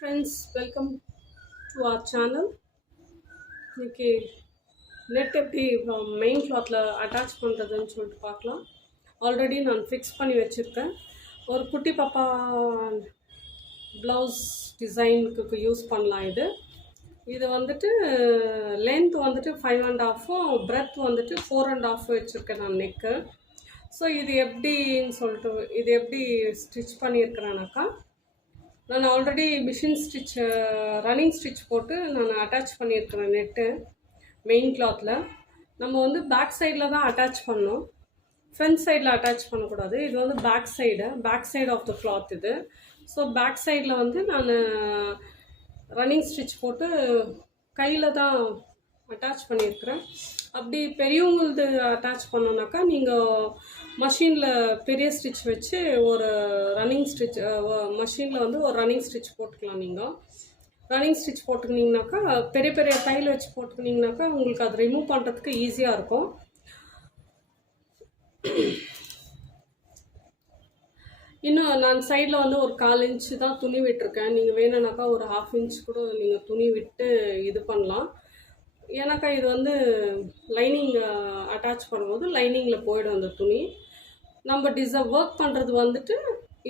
Friends, welcome to our channel. இன்னைக்கு net எப்படி main கிளாத்தில் அட்டாச் பண்ணுறதுன்னு சொல்லிட்டு பார்க்கலாம். ஆல்ரெடி நான் ஃபிக்ஸ் பண்ணி வச்சுருக்கேன். ஒரு குட்டி பாப்பா ப்ளவுஸ் டிசைனுக்கு யூஸ் பண்ணலாம். இது வந்துட்டு லென்த் வந்துட்டு 5.5 பிரெத் வந்துட்டு 4.5 வச்சுருக்கேன் நான் நெக்கு. ஸோ இது எப்படி ஸ்டிச் பண்ணியிருக்கிறேனாக்கா, நான் already machine stitch running stitch போட்டு நான் அட்டாச் பண்ணியிருக்கிறேன் நெட்டு மெயின் கிளாத்தில். நம்ம வந்து பேக் சைடில் தான் அட்டாச் பண்ணோம், ஃப்ரண்ட் சைடில் அட்டாச் பண்ணக்கூடாது. இது வந்து back side of the cloth இது. ஸோ பேக் சைடில் வந்து நான் ரன்னிங் ஸ்டிச் போட்டு கையில் தான் அட்டாச் பண்ணியிருக்கிறேன். அப்படி பெரியவங்களது அட்டாச் பண்ணோன்னாக்கா நீங்கள் மஷினில் பெரிய ஸ்டிச் வச்சு ஒரு ரன்னிங் ஸ்டிச் மஷினில் வந்து ஒரு ரன்னிங் ஸ்டிச் போட்டுக்கலாம். நீங்கள் ரன்னிங் ஸ்டிச் போட்டுக்கினீங்கனாக்கா பெரிய பெரிய கையில் வச்சு போட்டுக்கினீங்கனாக்கா உங்களுக்கு அது ரிமூவ் பண்ணுறதுக்கு ஈஸியாக இருக்கும். இன்னும் நான் சைடில் வந்து ஒரு 1/4 இன்ச்சு தான் துணி விட்டுருக்கேன். நீங்கள் வேணும்னாக்கா ஒரு 1/2 இன்ச் கூட நீங்கள் துணி விட்டு இது பண்ணலாம். ஏன்னாக்கா இது வந்து லைனிங் அட்டாச் பண்ணும்போது லைனிங்கில் போயிடும் அந்த துணி. நம்ம ஒர்க் பண்ணுறது வந்துட்டு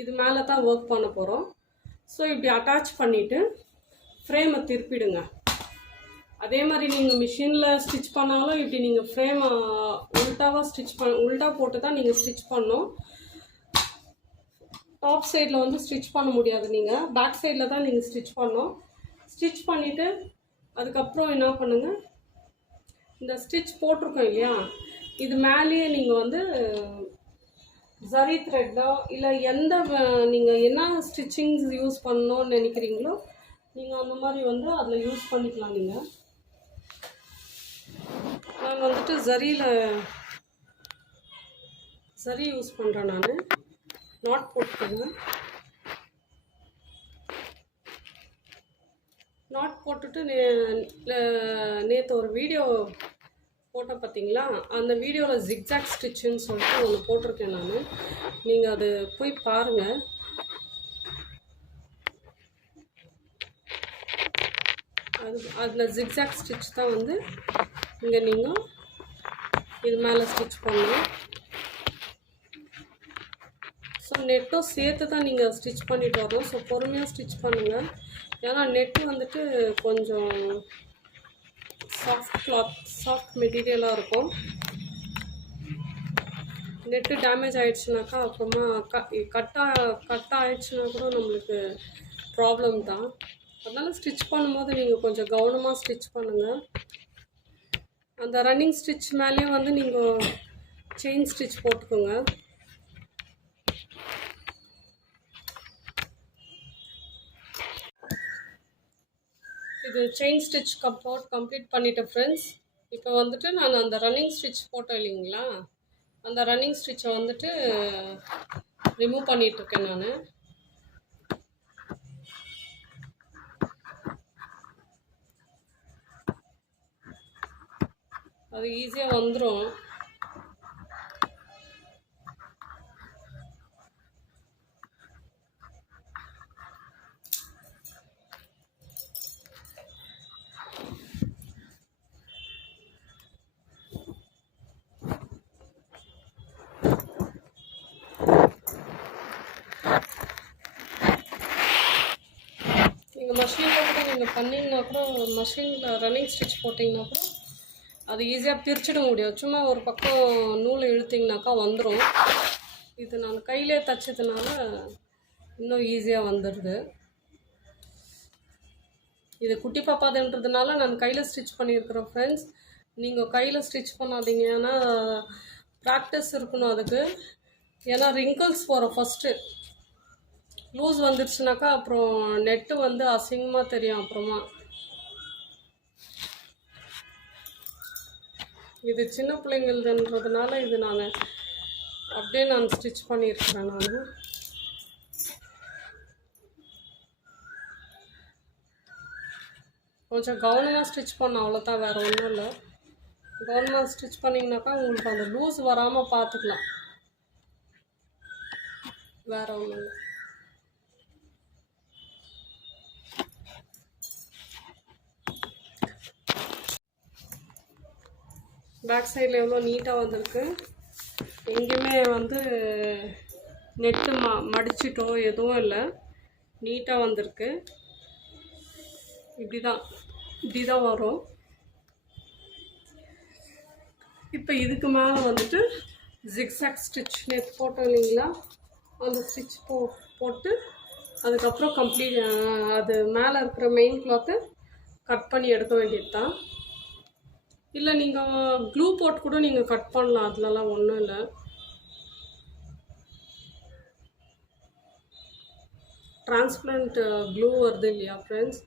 இது மேலே தான் ஒர்க் பண்ண போகிறோம். ஸோ இப்படி அட்டாச் பண்ணிவிட்டு ஃப்ரேமை திருப்பிடுங்க. அதே மாதிரி நீங்கள் மிஷினில் ஸ்டிச் பண்ணாலும் இப்படி நீங்கள் ஃப்ரேமை உல்ட்டா போட்டு தான் நீங்கள் ஸ்டிச் பண்ணணும். டாப் சைடில் வந்து ஸ்டிச் பண்ண முடியாது, நீங்கள் பேக் சைடில் தான் நீங்கள் ஸ்டிச் பண்ணணும். ஸ்டிச் பண்ணிவிட்டு அதுக்கப்புறம் என்ன பண்ணுங்கள், இந்த ஸ்டிச் போட்டிருக்கோம் இல்லையா, இது மேலேயே நீங்கள் வந்து ஜரி த்ரெட்டோ இல்லை நீங்கள் என்ன ஸ்டிச்சிங்ஸ் யூஸ் பண்ணணும்னு நினைக்கிறீங்களோ நீங்கள் அந்த மாதிரி வந்து அதில் யூஸ் பண்ணிக்கலாம். நான் வந்துட்டு ஜரி யூஸ் பண்ணுறேன். நான் நாட் போட்டுக்கோங்க. நாட் போட்டுட்டு நேற்று ஒரு வீடியோ போட்ட பார்த்தீங்களா, அந்த வீடியோவில் ஜிக்ஜாக் ஸ்டிச்சுன்னு சொல்லிட்டு ஒன்று போட்டிருக்கேன் நான். நீங்கள் அது போய் பாருங்கள். அதில் ஜிக்ஜாக் ஸ்டிச் தான் வந்து இங்கே நீங்கள் இது மேலே ஸ்டிச் பண்ணணும். ஸோ நெட்டும் சேர்த்து தான் நீங்கள் ஸ்டிச் பண்ணிட்டு வரணும். ஸோ பொறுமையாக ஸ்டிச் பண்ணுங்கள். ஏன்னா நெட்டு வந்துட்டு கொஞ்சம் சாஃப்ட் மெட்டீரியலாக இருக்கும். நெட்டு டேமேஜ் ஆகிடுச்சுனாக்கா அப்புறமா கட் ஆகிடுச்சுன்னா கூட நம்மளுக்கு ப்ராப்ளம் தான். அதனால் ஸ்டிச் பண்ணும்போது நீங்கள் கொஞ்சம் கவனமாக ஸ்டிச் பண்ணுங்கள். அந்த ரன்னிங் ஸ்டிச் மேலேயும் வந்து நீங்கள் செயின் ஸ்டிச் போட்டுக்கோங்க. இது செயின் ஸ்டிச் கம்ப்ளீட் பண்ணிட்டேன் ஃப்ரெண்ட்ஸ். இப்போ வந்துட்டு நான் அந்த ரன்னிங் ஸ்டிச் போட்டேன் இல்லைங்களா, அந்த ரன்னிங் ஸ்டிச்சை வந்துட்டு ரிமூவ் பண்ணிகிட்ருக்கேன் நான். அது ஈஸியாக வந்துடும். மஷினில் கூட நீங்கள் பண்ணிங்கன்னா கூட, மஷினில் ரன்னிங் ஸ்டிச் போட்டிங்கன்னா கூட அது ஈஸியாக பிரிச்சிட முடியும். சும்மா ஒரு பக்கம் நூலை இழுத்திங்கனாக்கா வந்துடும். இது நான் கையிலே தைச்சதுனால இன்னும் ஈஸியாக வந்துடுது. இது குட்டி பாப்பாதுன்றதுனால நான் கையில் ஸ்டிச் பண்ணியிருக்கிறேன் ஃப்ரெண்ட்ஸ். நீங்கள் கையில் ஸ்டிச் பண்ணாதீங்க, ஏன்னா ப்ராக்டிஸ் இருக்கணும் அதுக்கு. ஏன்னா ரிங்கிள்ஸ் போகிறோம் ஃபஸ்ட்டு. லூஸ் வந்துடுச்சுனாக்கா அப்புறம் நெட்டு வந்து அசிங்கமாக தெரியும் அப்புறமா. இது சின்ன பிள்ளைங்கள்ன்றதுனால இது அப்படியே நான் ஸ்டிச் பண்ணியிருக்கிறேன். நான் கொஞ்சம் கவனமாக ஸ்டிச் பண்ண, அவ்வளோதான், வேறு ஒன்றும் இல்லை. கவனமாக ஸ்டிச் பண்ணிங்கனாக்கா உங்களுக்கு அந்த லூஸ் வராமல் பார்த்துக்கலாம், வேறு ஒன்றும் இல்லை. பேக் சைடில் எவ்வளோ நீட்டாக வந்திருக்கு. எங்கேயுமே வந்து நெட்டு மடிச்சிட்டோ எதுவும் இல்லை, நீட்டாக வந்திருக்கு. இப்படி தான் வரும். இப்போ இதுக்கு மேலே வந்துட்டு ஜிக்ஸாக் ஸ்டிச் நேற்று போட்டோம் இல்லைங்களா, அந்த ஸ்டிச் போட்டு அதுக்கப்புறம் அது மேலே இருக்கிற மெயின் கிளாத்தை கட் பண்ணி எடுக்க வேண்டியது தான். இல்லை நீங்கள் க்ளூ போட்டு கூட நீங்கள் கட் பண்ணலாம், அதுலலாம் ஒன்றும் இல்லை. டிரான்ஸ்பரண்ட் க்ளூ வருது இல்லையா ஃப்ரெண்ட்ஸ்,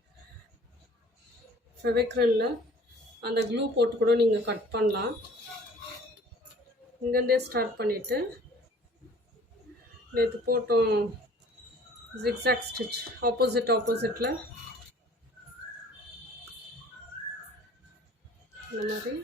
ஃபெவிக்ரில்ல அந்த க்ளூ போட்டு கூட நீங்கள் கட் பண்ணலாம். இங்கேருந்தே ஸ்டார்ட் பண்ணிவிட்டு நேற்று போட்டோம் ஜிக்ஸாக் ஸ்டிச் ஆப்போசிட்டில் இந்த மாதிரி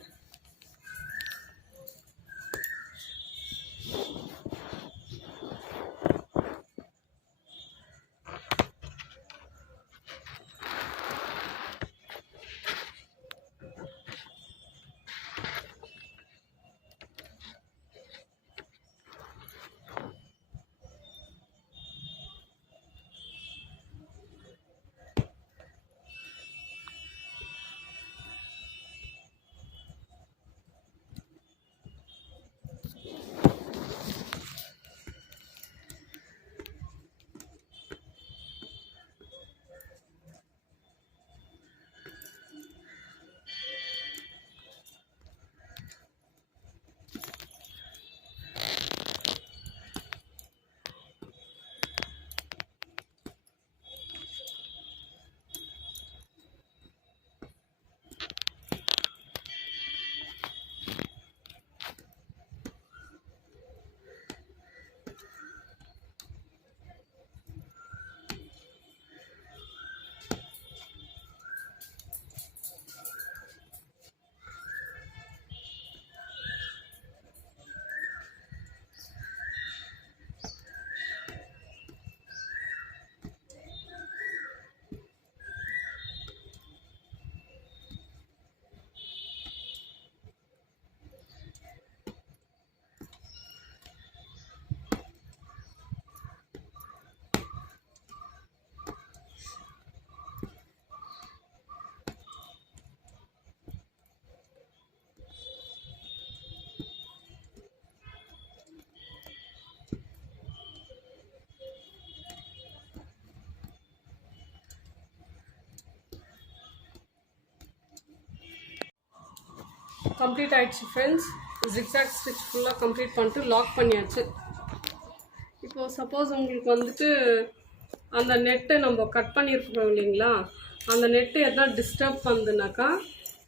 கம்ப்ளீட் ஆகிடுச்சு ஃப்ரெண்ட்ஸ். ஜிக்ஸாக் ஸ்டிச் ஃபுல்லாக கம்ப்ளீட் பண்ணிட்டு லாக் பண்ணியாச்சு. இப்போது சப்போஸ் உங்களுக்கு வந்துட்டு அந்த நெட்டை நம்ம கட் பண்ணியிருக்கிறோம் இல்லைங்களா, அந்த நெட்டு எதனா டிஸ்டர்ப் பண்ணுதுனாக்கா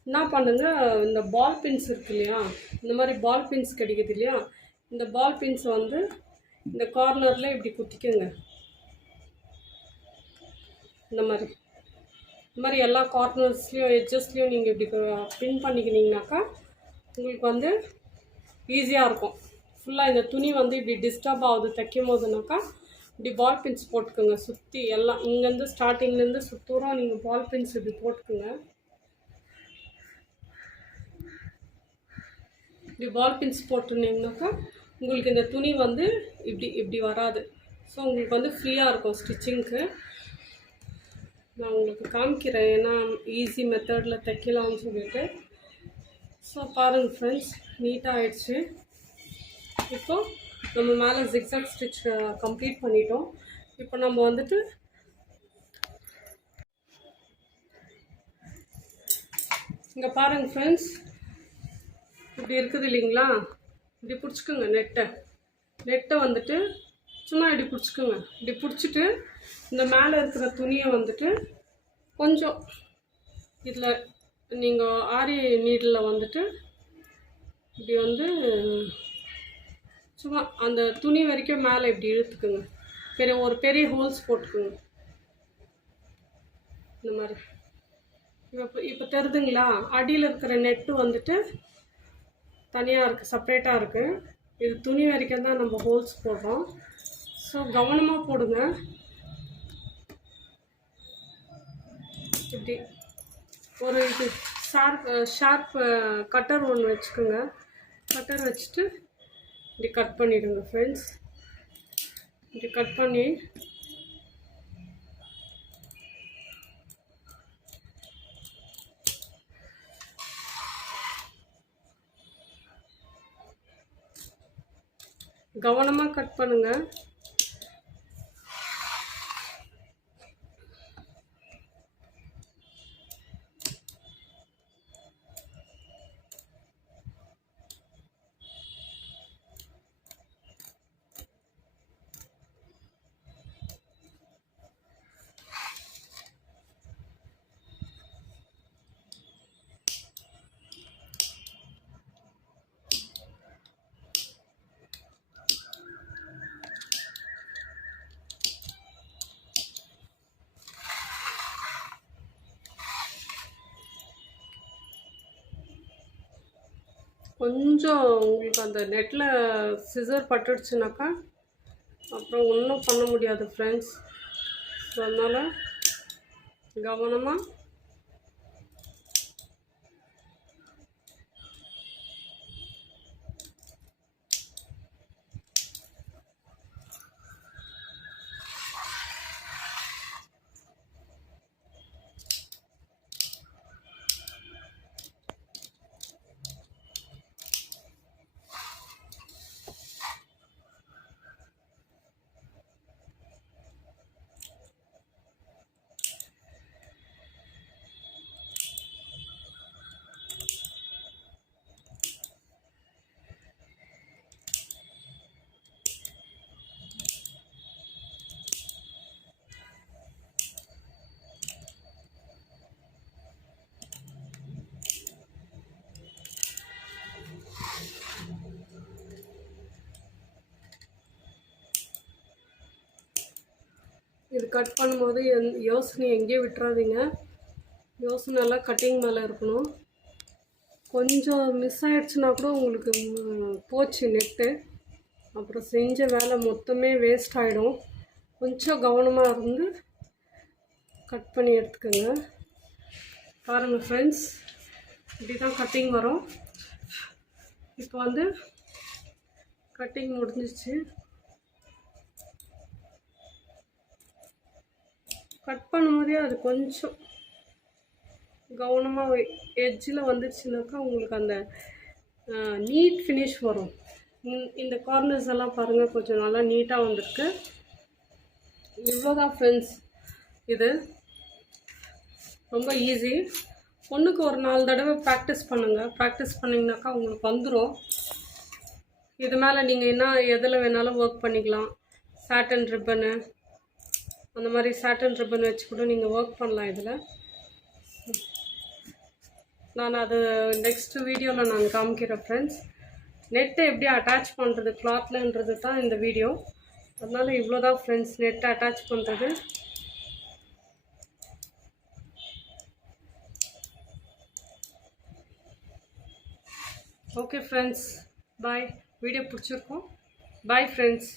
என்ன பண்ணுங்கள், இந்த பால் பின்ஸ் இருக்கு இல்லையா, இந்த மாதிரி பால் பின்ஸ் கிடைக்குது இல்லையா, இந்த பால் பின்ஸை வந்து இந்த கார்னரில் இப்படி குத்திக்குங்க. இந்த மாதிரி எல்லா கார்னர்ஸ்லேயும் எட்ஜஸ்லேயும் நீங்கள் இப்படி பின் பண்ணிக்கினீங்கனாக்கா உங்களுக்கு வந்து ஈஸியாக இருக்கும். ஃபுல்லாக இந்த துணி வந்து இப்படி டிஸ்டர்ப் ஆகுது தைக்கும் போதுனாக்கா இப்படி பால் பின்ஸ் போட்டுக்கோங்க. சுற்றி எல்லாம் இங்கேருந்து ஸ்டார்டிங்லேருந்து சுத்தூரம் நீங்கள் பால் பின்ஸ் இப்படி போட்டுக்குங்க. இப்படி பால் பின்ஸ் போட்டுருந்தீங்கனாக்கா உங்களுக்கு இந்த துணி வந்து இப்படி வராது. ஸோ உங்களுக்கு வந்து ஃப்ரீயாக இருக்கும் ஸ்டிச்சிங்க்கு. நான் உங்களுக்கு காமிக்கிறேன், ஏன்னா ஈஸி மெத்தடில் தைக்கலாம்னு சொல்லிட்டு. ஸோ பாருங்கள் ஃப்ரெண்ட்ஸ், நீட்டாக ஆயிடுச்சு. இப்போது நம்ம மேலே ஜிக்ஸாக் ஸ்டிச் கம்ப்ளீட் பண்ணிட்டோம். இப்போ நம்ம வந்துட்டு இங்கே பாருங்கள் ஃப்ரெண்ட்ஸ், இப்படி இருக்குது இல்லைங்களா, இப்படி பிடிச்சிக்குங்க. நெட்டை வந்துட்டு சும்மா இப்படி பிடிச்சிக்குங்க. இப்படி பிடிச்சிட்டு இந்த மேலே இருக்கிற துணியை வந்துட்டு கொஞ்சம் இதில் நீங்கள் ஆரி நீடில் வந்துட்டு இப்படி வந்து சும்மா அந்த துணி வரைக்கும் மேலே இப்படி இழுத்துக்குங்க. ஒரு பெரிய ஹோல்ஸ் போட்டுக்குங்க. இந்த மாதிரி இப்போ தெரிதுங்களா, அடியில் இருக்கிற நெட்டு வந்துட்டு தனியாக இருக்குது, செப்ரேட்டாக இருக்குது. இது துணி வரைக்கும் தான் நம்ம ஹோல்ஸ் போடுறோம். ஸோ கவனமாக போடுங்க. இப்படி ஒரு இது ஷார்ப் கட்டர் ஒன்று வச்சுக்கோங்க. கட்டர் வச்சுட்டு இப்படி கட் பண்ணிவிடுங்க ஃப்ரெண்ட்ஸ். இப்படி கட் பண்ணி கவனமாக கட் பண்ணுங்கள். கொஞ்சம் உங்களுக்கு அந்த நெட்டில் சிசர் பட்டுடுச்சுனாக்கா அப்புறம் ஒன்றும் பண்ண முடியாது ஃப்ரெண்ட்ஸ். ஸோ அதனால் கவனமாக இது கட் பண்ணும்போது யோசனை எங்கேயே விட்டுறாதீங்க. யோசனை எல்லாம் கட்டிங் மேலே இருக்கணும். கொஞ்சம் மிஸ் ஆகிடுச்சுன்னா கூட உங்களுக்கு போச்சு நெட்டு, அப்புறம் செஞ்ச வேலை மொத்தமே வேஸ்ட் ஆகிடும். கொஞ்சம் கவனமாக இருந்து கட் பண்ணி எடுத்துக்கோங்க. பாருங்கள் ஃப்ரெண்ட்ஸ், இப்படி தான் கட்டிங் வரும். இப்போ வந்து கட்டிங் முடிஞ்சிச்சு. கட் பண்ணும்போதே அது கொஞ்சம் கவனமாக எட்ஜில் வந்துடுச்சுனாக்கா உங்களுக்கு அந்த நீட் ஃபினிஷ் வரும். இந்த கார்னர்ஸ் எல்லாம் பாருங்கள், கொஞ்சம் நல்லா நீட்டாக வந்திருக்கு. இவ்வளோதான் ஃப்ரெண்ட்ஸ். இது ரொம்ப ஈஸி. ஒன்றுக்கு ஒரு 4 தடவை ப்ராக்டிஸ் பண்ணுங்கள். ப்ராக்டிஸ் பண்ணிங்கனாக்கா உங்களுக்கு வந்துடும். இது மேலே நீங்கள் என்ன எதில் வேணாலும் ஒர்க் பண்ணிக்கலாம். சாட்டன் ரிப்பனு அந்த மாதிரி சாட்டன் ரிப்பன் வச்சு கூட நீங்கள் ஒர்க் பண்ணலாம். இதில் நான் அது நெக்ஸ்ட் வீடியோவில் நான் காமிக்கிறேன் ஃப்ரெண்ட்ஸ். நெட்டை எப்படி அட்டாச் பண்ணுறது கிளாத்லன்றது தான் இந்த வீடியோ. அதனால் இவ்வளோ தான் ஃப்ரெண்ட்ஸ் நெட்டை அட்டாச் பண்ணுறது. ஓகே ஃப்ரெண்ட்ஸ், பாய். வீடியோ பிடிச்சிருக்கோம். Bye friends.